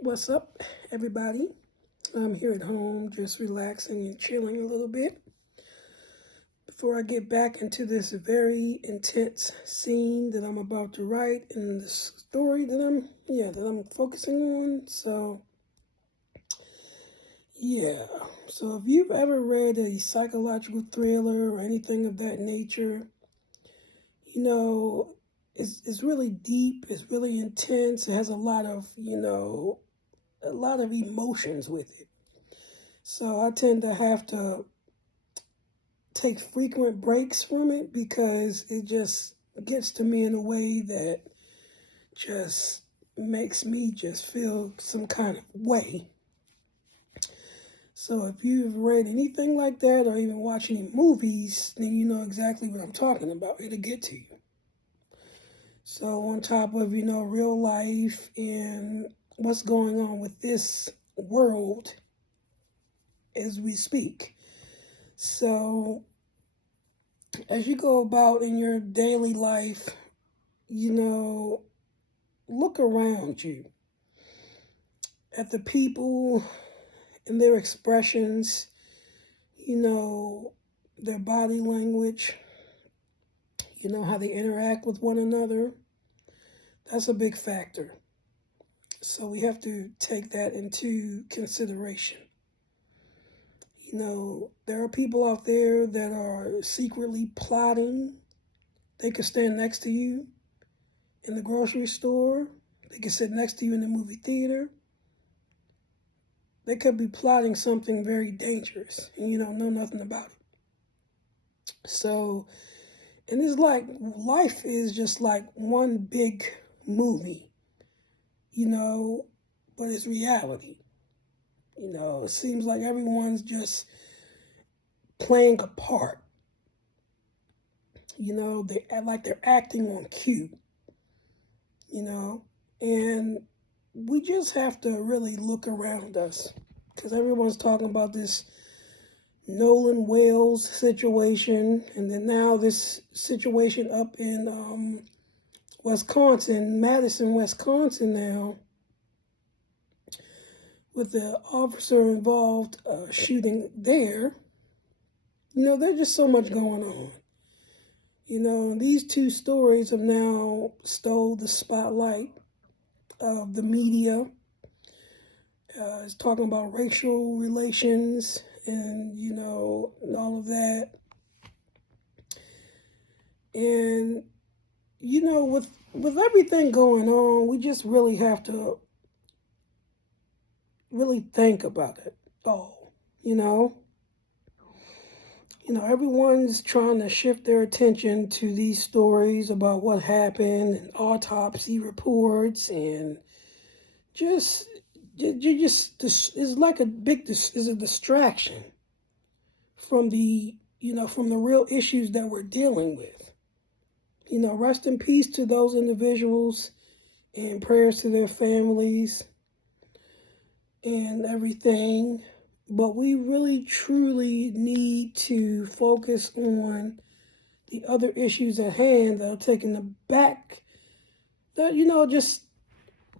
What's up, everybody? I'm here at home just relaxing and chilling a little bit before I get back into this very intense scene that I'm about to write and the story that I'm focusing on. Yeah. So if you've ever read a psychological thriller or anything of that nature, you know, it's really deep, it's really intense, it has a lot of emotions with it. So I tend to have to take frequent breaks from it because it just gets to me in a way that just makes me just feel some kind of way. So if you've read anything like that or even watched any movies, then you know exactly what I'm talking about. It'll get to you. So on top of, real life and what's going on with this world as we speak. So as you go about in your daily life, you know, look around you at the people and their expressions, you know, their body language, how they interact with one another. That's a big factor. So we have to take that into consideration. There are people out there that are secretly plotting. They could stand next to you in the grocery store. They could sit next to you in the movie theater. They could be plotting something very dangerous and you don't know nothing about it. So, and it's like life is just like one big movie, you know, but it's reality. It seems like everyone's just playing a part. They act like they're acting on cue, you know, and we just have to really look around us because everyone's talking about this Nolan Wales situation, and then now this situation up in Wisconsin, Madison, Wisconsin now, with the officer involved shooting there. There's just so much going on. These two stories have now stole the spotlight of the media. It's talking about racial relations and all of that. And with everything going on, we just really have to really think about it all. Everyone's trying to shift their attention to these stories about what happened and autopsy reports and just it's like a big is a distraction from the real issues that we're dealing with. Rest in peace to those individuals and prayers to their families and everything. But we really truly need to focus on the other issues at hand that are taking the back, that, just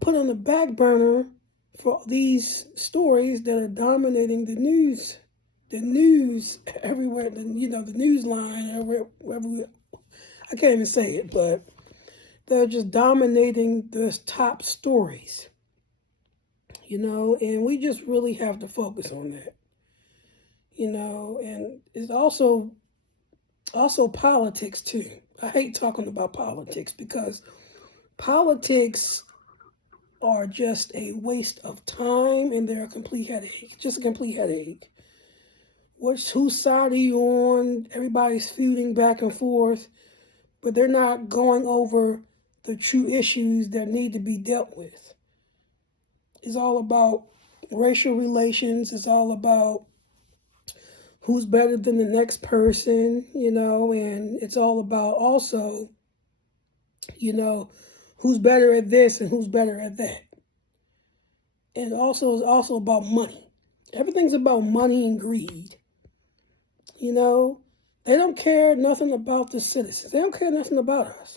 put on the back burner for these stories that are dominating the news everywhere, the news line, wherever I can't even say it, but they're just dominating the top stories, and we just really have to focus on that, and it's also politics too. I hate talking about politics because politics are just a waste of time and they're a complete headache, just a complete headache. Whose side are you on? Everybody's feuding back and forth, but they're not going over the true issues that need to be dealt with. It's all about racial relations. It's all about who's better than the next person, and it's all about also, who's better at this and who's better at that. And also it's also about money. Everything's about money and greed. They don't care nothing about the citizens. They don't care nothing about us.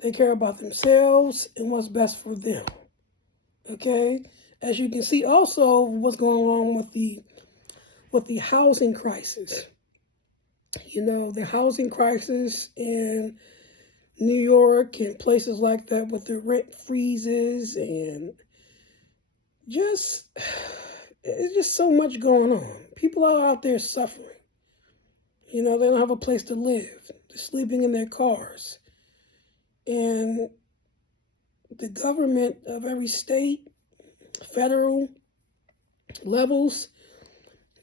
They care about themselves and what's best for them. Okay? as you can see, also what's going on with the housing crisis. You know, the housing crisis in New York and places like that with the rent freezes and just it's just so much going on. People are out there suffering. You know, they don't have a place to live. They're sleeping in their cars. And the government of every state, federal levels,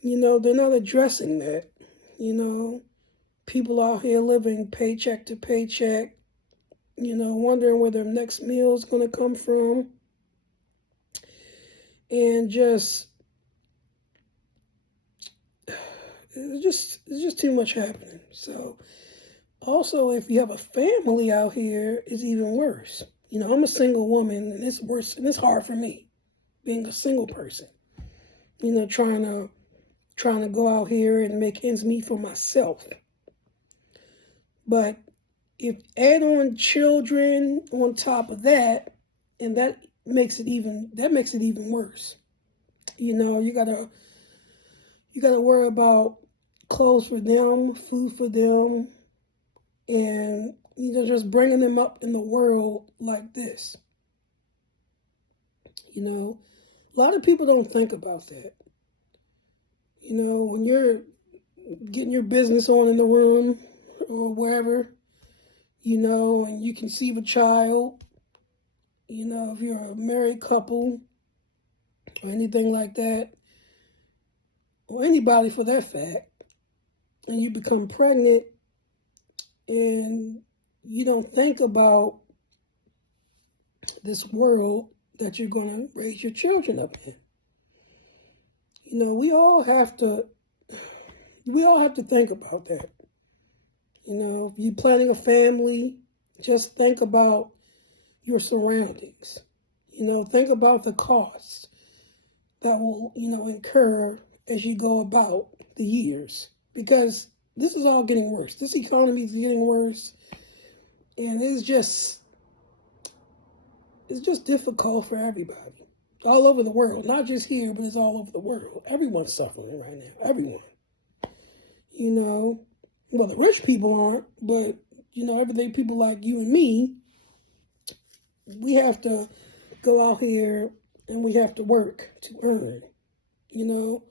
you know, they're not addressing that. You know, people out here living paycheck to paycheck, you know, wondering where their next meal is going to come from. And it's just too much happening. So also, if you have a family out here, it's even worse. You know, I'm a single woman, and it's worse, and it's hard for me being a single person. You know, trying to go out here and make ends meet for myself. But if add on children on top of that, and that makes it even worse. You know, you gotta worry about clothes for them, food for them, and you know, just bringing them up in the world like this. You know, a lot of people don't think about that. You know, when you're getting your business on in the room or wherever, you know, and you conceive a child, you know, if you're a married couple or anything like that, or anybody for that fact, and you become pregnant and you don't think about this world that you're going to raise your children up in. You know, we all have to think about that. You know, if you're planning a family, just think about your surroundings. You know, think about the costs that will, you know, incur as you go about the years. Because this is all getting worse. This economy is getting worse. And it's just difficult for everybody. All over the world. Not just here, but it's all over the world. Everyone's suffering right now. Everyone. You know, well, the rich people aren't, but, you know, everyday people like you and me, we have to go out here and we have to work to earn. You know,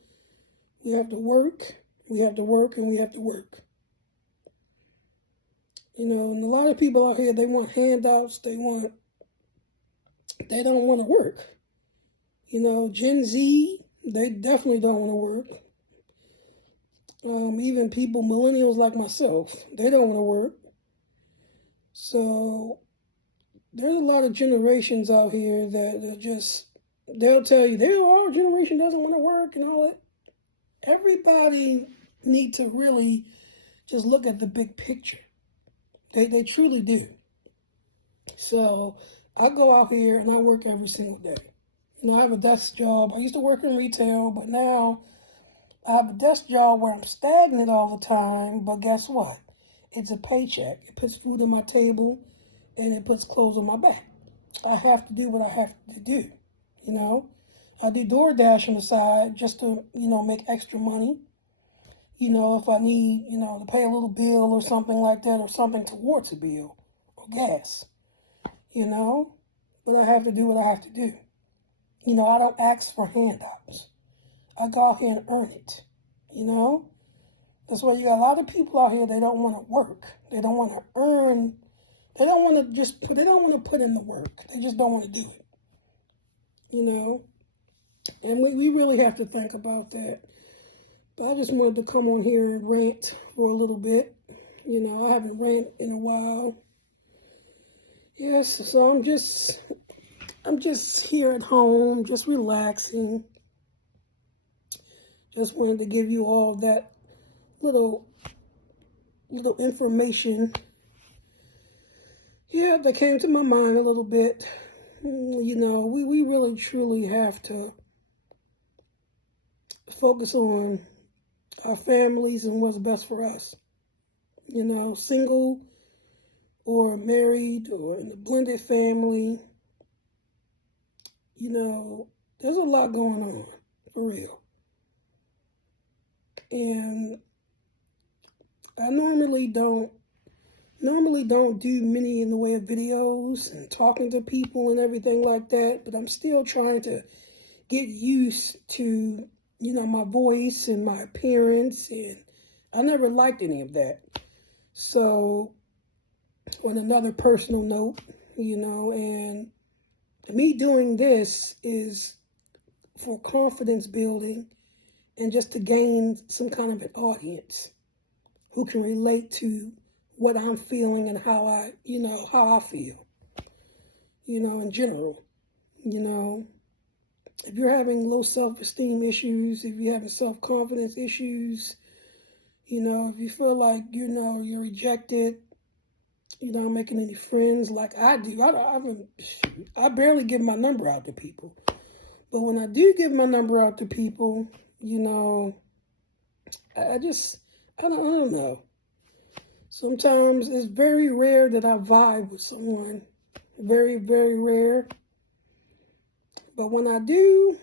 we have to work, and we have to work. You know, and a lot of people out here, they want handouts, they don't want to work. You know, Gen Z, they definitely don't want to work. Even people, millennials like myself, they don't want to work. So there's a lot of generations out here that are just, they'll tell you, our generation doesn't want to work and all that. Everybody need to really just look at the big picture. They truly do. So I go out here and I work every single day. You know, I have a desk job. I used to work in retail, but now I have a desk job where I'm stagnant all the time, but guess what? It's a paycheck. It puts food on my table and it puts clothes on my back. I have to do what I have to do, you know? I do DoorDash on the side just to, you know, make extra money. You know, if I need, you know, to pay a little bill or something like that, or something towards a bill or gas, you know? But I have to do what I have to do. You know, I don't ask for handouts. I go out here and earn it, you know? That's why you got a lot of people out here, they don't want to work. They don't want to earn. They don't want to put in the work. They just don't want to do it, you know? And we really have to think about that. But I just wanted to come on here and rant for a little bit. You know, I haven't ranted in a while. Yes, so I'm just here at home, just relaxing. Just wanted to give you all that little information. Yeah, that came to my mind a little bit. You know, we really truly have to focus on our families and what's best for us. You know, single or married or in a blended family. You know, There's a lot going on, for real. And I normally don't do many in the way of videos and talking to people and everything like that, but I'm still trying to get used to, my voice and my appearance, and I never liked any of that. So, on another personal note, and me doing this is for confidence building and just to gain some kind of an audience who can relate to what I'm feeling and how I feel, in general. You know, if you're having low self-esteem issues, if you're having self-confidence issues, if you feel like, you're rejected, you're not making any friends like I do. I barely give my number out to people. But when I do give my number out to people, I just, I don't know. Sometimes it's very rare that I vibe with someone. Very, very rare. But when I do,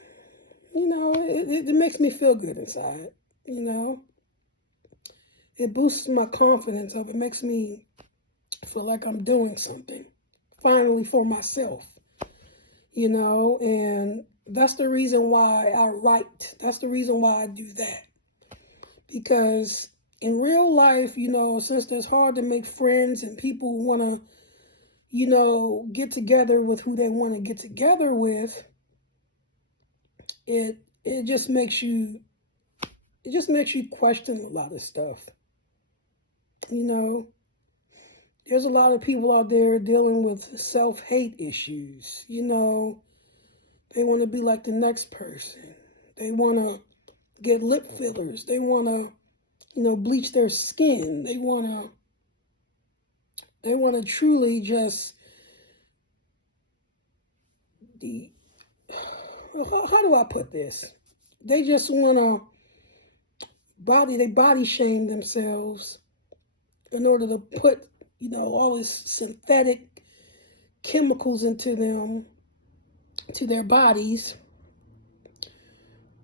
it makes me feel good inside. It boosts my confidence up. It makes me feel like I'm doing something finally for myself, and that's the reason why I write. That's the reason why I do that. Because in real life, since it's hard to make friends and people want to, get together with who they want to get together with, it just makes you question a lot of stuff. There's a lot of people out there dealing with self-hate issues. They want to be like the next person. They want to get lip fillers. They want to, bleach their skin. They want to truly just how do I put this? They just want to body shame themselves in order to put, all this synthetic chemicals into their bodies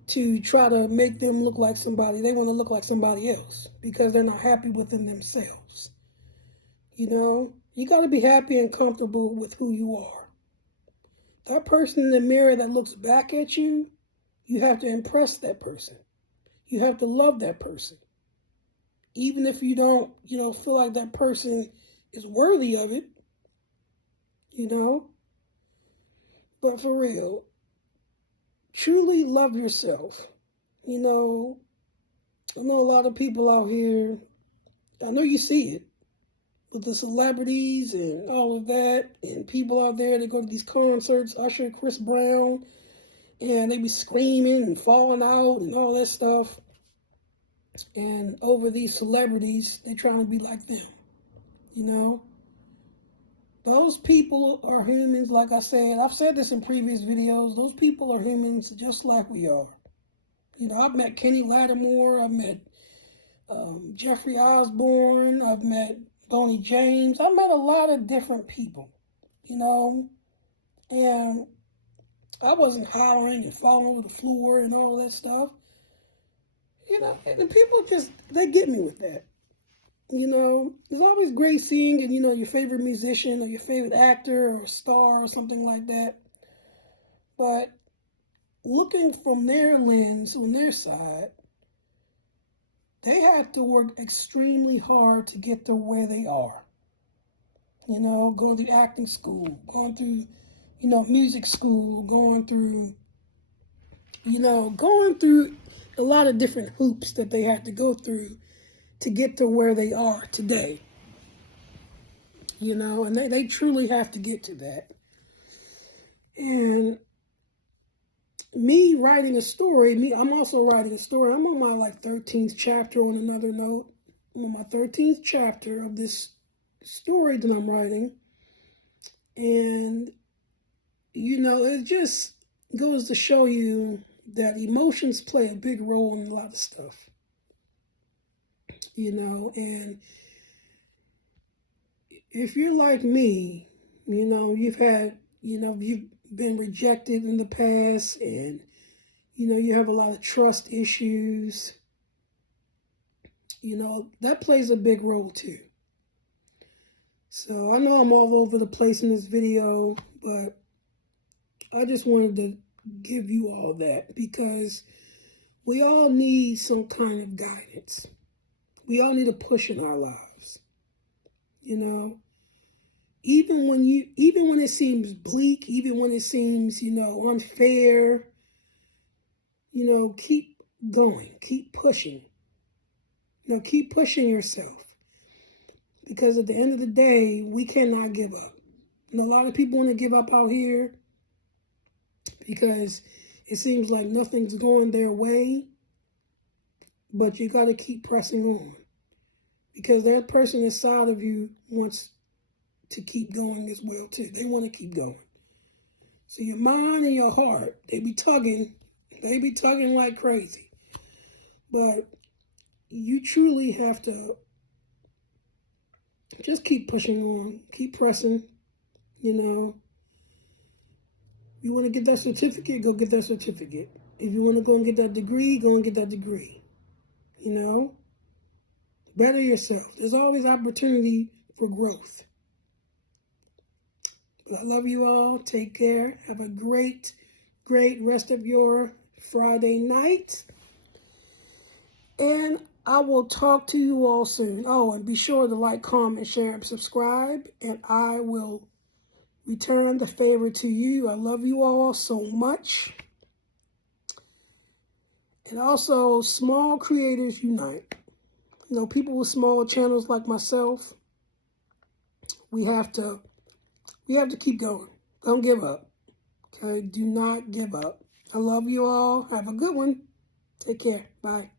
to try to make them look like somebody. They want to look like somebody else because they're not happy within themselves. You got to be happy and comfortable with who you are. That person in the mirror that looks back at you, you have to impress that person. You have to love that person. Even if you don't, feel like that person is worthy of it, But for real, truly love yourself. I know a lot of people out here, I know you see it with the celebrities and all of that, and people out there that go to these concerts, Usher, Chris Brown, and they be screaming and falling out and all that stuff. And over these celebrities, they're trying to be like them, Those people are humans, like I said. I've said this in previous videos. Those people are humans just like we are. I've met Kenny Lattimore. I've met Jeffrey Osborne. I've met Bonnie James. I've met a lot of different people, and I wasn't hollering and falling over the floor and all that stuff. And people they get me with that. It's always great seeing, your favorite musician or your favorite actor or star or something like that. But looking from their lens, on their side, they have to work extremely hard to get to where they are. Going through acting school, going through, music school, going through a lot of different hoops that they have to go through to get to where they are today. And they truly have to get to that. And me writing a story, I'm also writing a story. I'm on my 13th chapter on another note. I'm on my 13th chapter of this story that I'm writing. And, it just goes to show you that emotions play a big role in a lot of stuff. And if you're like me, you've been rejected in the past, and you have a lot of trust issues. That plays a big role too. So I know I'm all over the place in this video, but I just wanted to give you all that because we all need some kind of guidance. We all need a push in our lives. Even when it seems bleak, even when it seems, unfair, keep going, keep pushing. Keep pushing yourself. Because at the end of the day, we cannot give up. A lot of people want to give up out here because it seems like nothing's going their way. But you got to keep pressing on. Because that person inside of you wants to keep going as well too. They want to keep going. So your mind and your heart, they be tugging like crazy. But you truly have to just keep pushing on, keep pressing. You want to get that certificate, go get that certificate. If you want to go and get that degree, go and get that degree. Better yourself. There's always opportunity for growth. But I love you all. Take care. Have a great rest of your Friday night. And I will talk to you all soon. Oh, and be sure to like, comment, share, and subscribe. And I will return the favor to you. I love you all so much. And also, small creators unite. People with small channels like myself, we have to keep going. Don't give up. Okay? Do not give up. I love you all. Have a good one. Take care. Bye.